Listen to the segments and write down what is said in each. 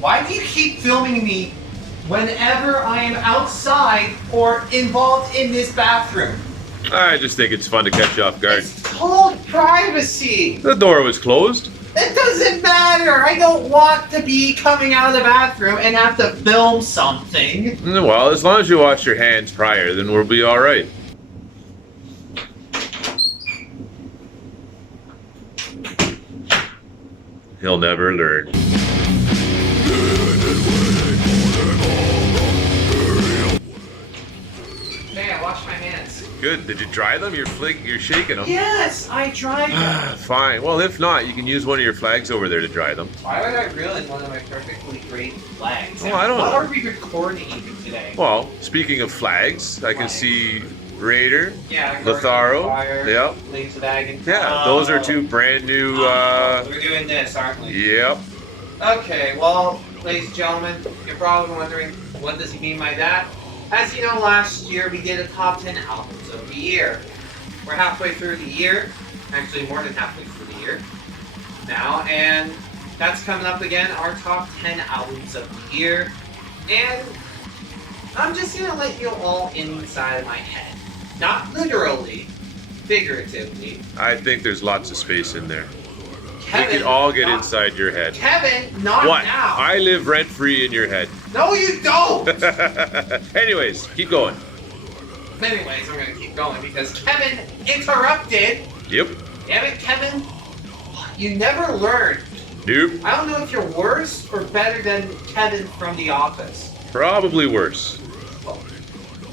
Why do you keep filming me whenever I am outside or involved in this bathroom? I just think it's fun to catch you off guard. It's called privacy. The door was closed. It doesn't matter. I don't want to be coming out of the bathroom and have to film something. Well, as long as you wash your hands prior, then we'll be all right. He'll never learn. Hey, I washed my hands. Good. Did you dry them? You're shaking them. Yes, I dried them. Fine. Well, if not, you can use one of your flags over there to dry them. Why would I ruin one of my perfectly great flags? Oh, I don't What know. are we recording even today? Well, speaking of flags, I can see Raider, Yeah, Lotharo. Fire, Yep. Leaves of Agony. Yeah, those are two brand new. We're doing this, aren't we? Yep. Okay, well, ladies and gentlemen, you're probably wondering, what does he mean by that? As you know, last year we did a top 10 albums of the year. We're halfway through the year, actually more than halfway through the year now, and that's coming up again, our top 10 albums of the year. And I'm just gonna let you all inside my head. Not literally, figuratively. I think there's lots of space in there. Kevin, We can all get not- inside your head. Kevin, not What? now. I live rent free in your head. No, you don't! Anyways, keep going. Anyways, I'm gonna keep going because Kevin interrupted. Yep. Damn it, Kevin. You never learn. Nope. I don't know if you're worse or better than Kevin from The Office. Probably worse. Well,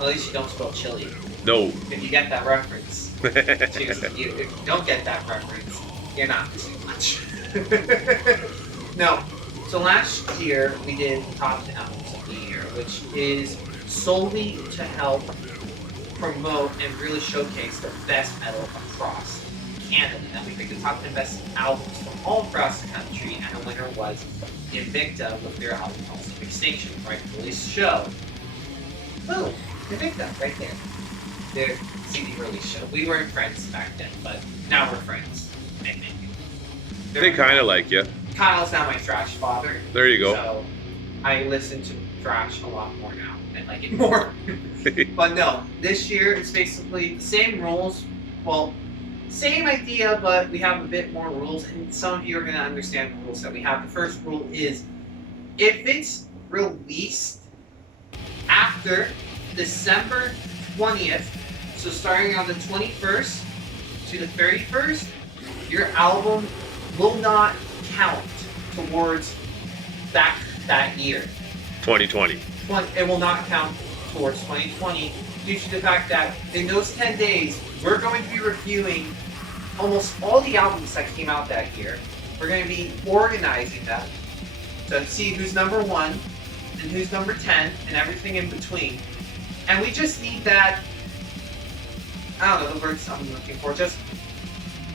at least you don't spell chili. No. If you get that reference. If you don't get that reference, you're not missing much. No. So last year we did the top 10 albums of the year, which is solely to help promote and really showcase the best metal across Canada. And we picked the top 10 best albums from all across the country, and the winner was Invicta with their album called Extinction, rightfully so. Boom! Invicta, right there. Their CD release show. We weren't friends back then, but now we're friends. I think. They kind of like you. Kyle's now my thrash father. There you go. So I listen to thrash a lot more now and like it more. But no, this year it's basically the same rules. Well, same idea, but we have a bit more rules, and some of you are going to understand the rules that we have. The first rule is if it's released after December 20th, so starting on the 21st to the 31st, your album will not count towards that year. 2020. It will not count towards 2020 due to the fact that in those 10 days, we're going to be reviewing almost all the albums that came out that year. We're going to be organizing them to see who's number 1 and who's number 10 and everything in between. And we just need that, I don't know the words I'm looking for, just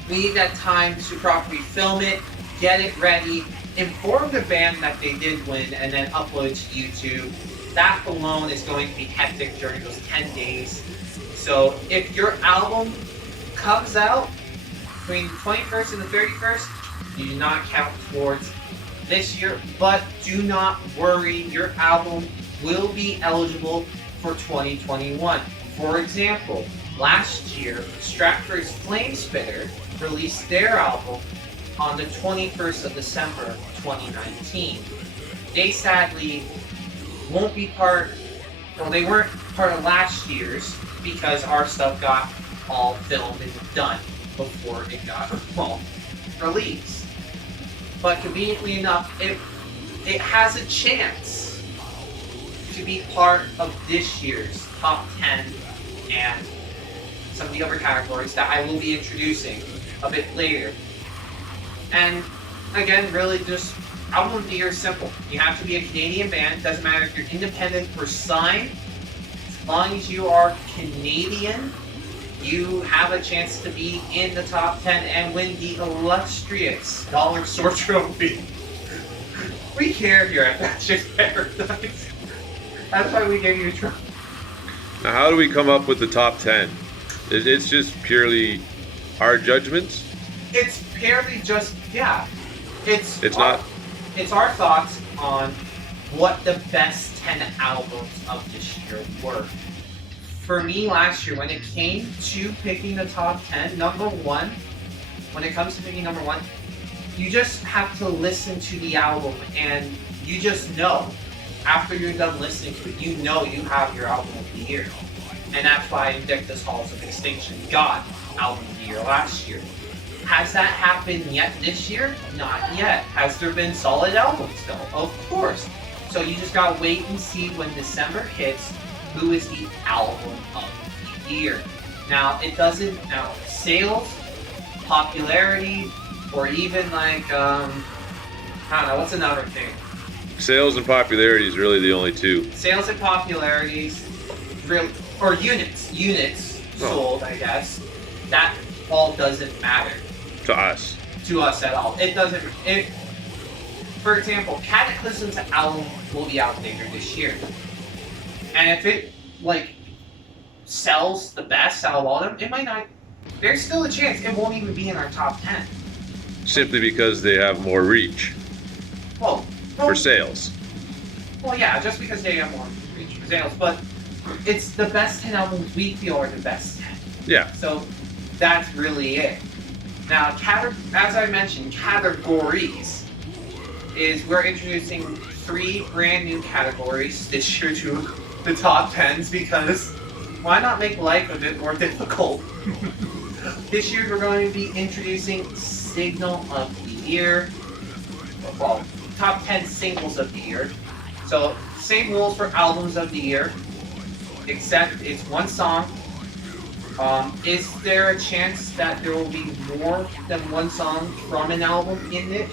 we need that time to properly film it, get it ready, inform the band that they did win, and then upload to YouTube. That alone is going to be hectic during those 10 days. So if your album comes out between the 21st and the 31st, you do not count towards this year, but do not worry, your album will be eligible for 2021. For example, last year, Stratford's Flamespitter released their album on the 21st of December 2019. They sadly won't be they weren't part of last year's because our stuff got all filmed and done before it got released. But conveniently enough, it has a chance to be part of this year's top 10 and some of the other categories that I will be introducing a bit later. And again, really just album of the year is simple. You have to be a Canadian band. Doesn't matter if you're independent or signed. As long as you are Canadian, you have a chance to be in the top 10 and win the illustrious Dollar Store Trophy. We care here at Thrashers Paradise. That's why we gave you a trophy. Now, how do we come up with the top 10? It's just purely our judgments? It's purely just, yeah. It's not. It's our thoughts on what the best 10 albums of this year were. For me last year, when it came to picking the top 10, number one, when it comes to picking number one, you just have to listen to the album and you just know. After you're done listening to it, you know you have your album of the year. And that's why Invictus Halls of Extinction got album of the year last year. Has that happened yet this year? Not yet. Has there been solid albums though? Of course. So you just gotta wait and see when December hits who is the album of the year. Now sales, popularity, or even like I don't know, what's another thing? Sales and popularity is really the only two. Sales and popularities, or units sold, I guess. That all doesn't matter To us. to us at all. It doesn't. For example, Cataclysm's album will be out later this year, and if it sells the best out of all of them, it might not. There's still a chance it won't even be in our top 10. Simply because they have more reach Well, for sales. Well, yeah, just because they have more reach for sales, but it's the best 10 albums we feel are the best 10. Yeah. So that's really it. Now, as I mentioned, categories is we're introducing 3 brand new categories this year to the top 10s because why not make life a bit more difficult? This year we're going to be introducing Signal of the Year, well, top 10 singles of the year. So same rules for albums of the year, except it's one song. Is there a chance that there will be more than one song from an album in it?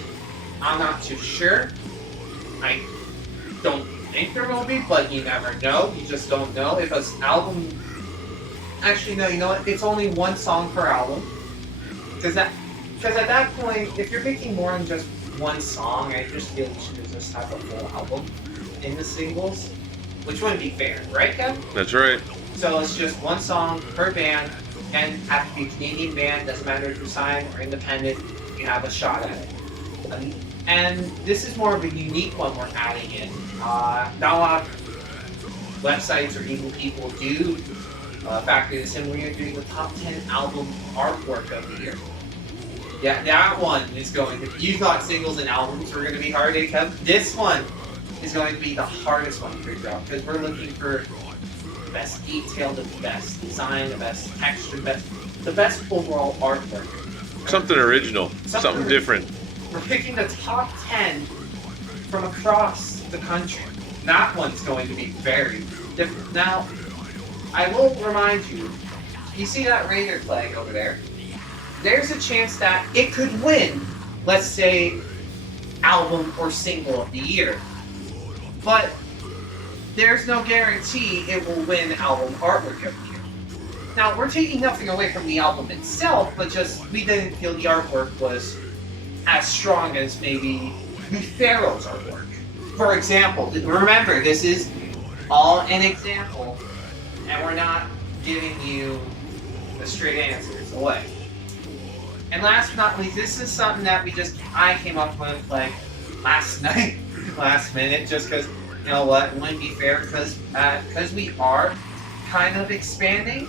I'm not too sure. I don't think there will be, but you never know. You just don't know. If an album... Actually, no, you know what? It's only one song per album. Because at that point, if you're making more than just one song, I just feel you should just have a full album in the singles. Which wouldn't be fair, right, Kev? That's right. So it's just one song per band, and have to be a Canadian band, doesn't matter if you're signed or independent, you have a shot at it. And this is more of a unique one we're adding in. Not a lot of websites or even people do factor this in. We're doing the top 10 album artwork of the year. Yeah, that one is going to be, you thought singles and albums were going to be hard, eh, Kev? This one is going to be the hardest one to figure out, because we're looking for the best detail, the best design, the best texture, the best overall artwork. Something original. Something different. We're picking the top 10 from across the country. That one's going to be very different. Now, I will remind you, you see that Raider flag over there? There's a chance that it could win, let's say, album or single of the year. But there's no guarantee it will win album artwork of the year. Now, we're taking nothing away from the album itself, but just we didn't feel the artwork was as strong as maybe Pharaoh's artwork. For example, remember, this is all an example, and we're not giving you the straight answers away. And last but not least, this is something that I came up with like last night, last minute, just because, you know what, it wouldn't be fair, because we are kind of expanding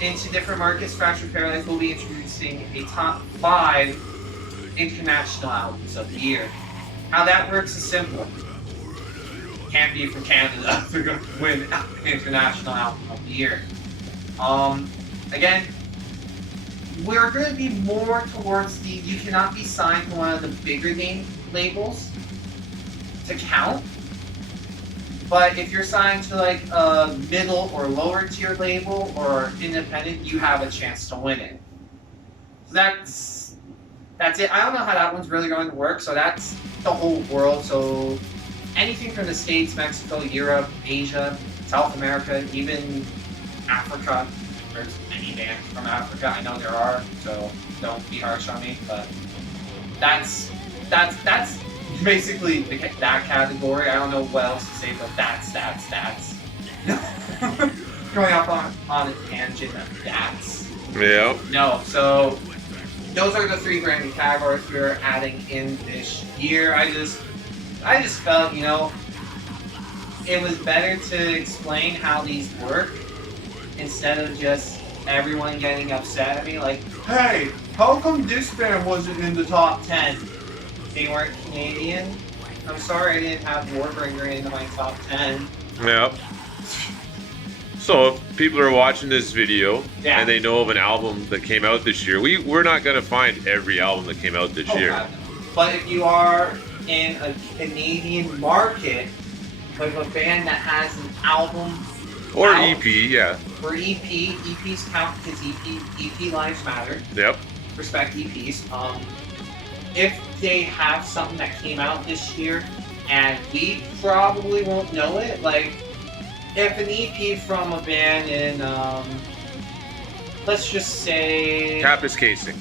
into different markets. Thrashers Paradise will be introducing a top 5 international albums of the year. How that works is simple. Can't be from Canada if you're going to win international album of the year. Again, we're going to be more towards you cannot be signed to one of the bigger name labels to count. But if you're signed to like a middle or lower tier label or independent, you have a chance to win it. So that's it. I don't know how that one's really going to work, so that's the whole world. So anything from the States, Mexico, Europe, Asia, South America, even Africa. There's many bands from Africa. I know there are, so don't be harsh on me. But that's basically that category. I don't know what else to say, but that's. Going off on a tangent of that's. Yeah. No, so those are the 3 brand new categories we're adding in this year. I just felt, you know, it was better to explain how these work instead of just everyone getting upset at me like, hey, how come this band wasn't in the top 10? They weren't Canadian? I'm sorry I didn't have Warbringer in my top 10. Yep. So if people are watching this video and they know of an album that came out this year, we're not going to find every album that came out this year. God, no. But if you are in a Canadian market with a band that has an album or out, EP, yeah. Or EPs count because EP lives matter. Yep. Respect EPs. If they have something that came out this year and we probably won't know it, like if an EP from a band in let's just say Kappas Casing.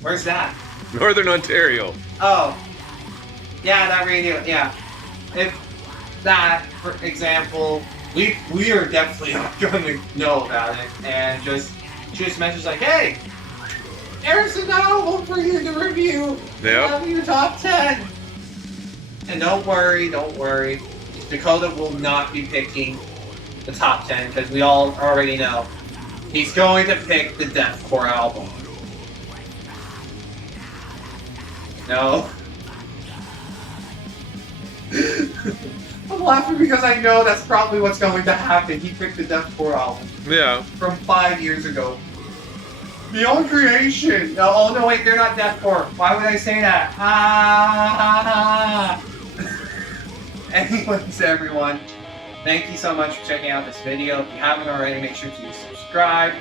Where's that? Northern Ontario. Oh. Yeah, that radio, yeah. If that, for example, we are definitely not going to know about it and just message like, hey, there's an album for you to review. Yep. Your top 10. And don't worry. Dakota will not be picking the top 10 because we all already know he's going to pick the deathcore album. No. I'm laughing because I know that's probably what's going to happen. He picked the deathcore album. Yeah. From 5 years ago. Beyond Creation! Oh no, wait, they're not deathcore. Why would I say that? Anyways, everyone, thank you so much for checking out this video. If you haven't already, make sure to subscribe.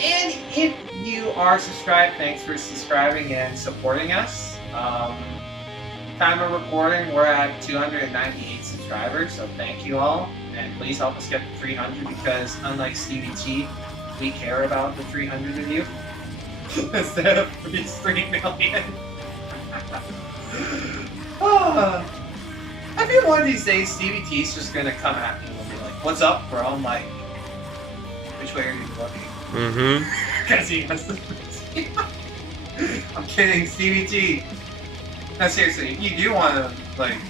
And if you are subscribed, thanks for subscribing and supporting us. Time of recording, we're at 298 subscribers, so thank you all. And please help us get to 300 because unlike Stevie T, we care about the 300 of you instead of these 3 million. I feel one of these days Stevie T's just gonna come at me and be like, "What's up, bro?" I'm like, "Which way are you looking?" Mm-hmm. Because he has the. I'm kidding, Stevie T. No, seriously, if you do want to like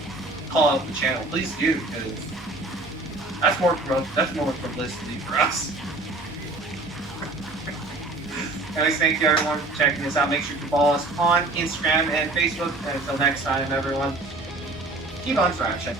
call out the channel, please do because that's more publicity for us. Anyways, thank you everyone for checking this out. Make sure to follow us on Instagram and Facebook. And until next time, everyone, keep on thrashing.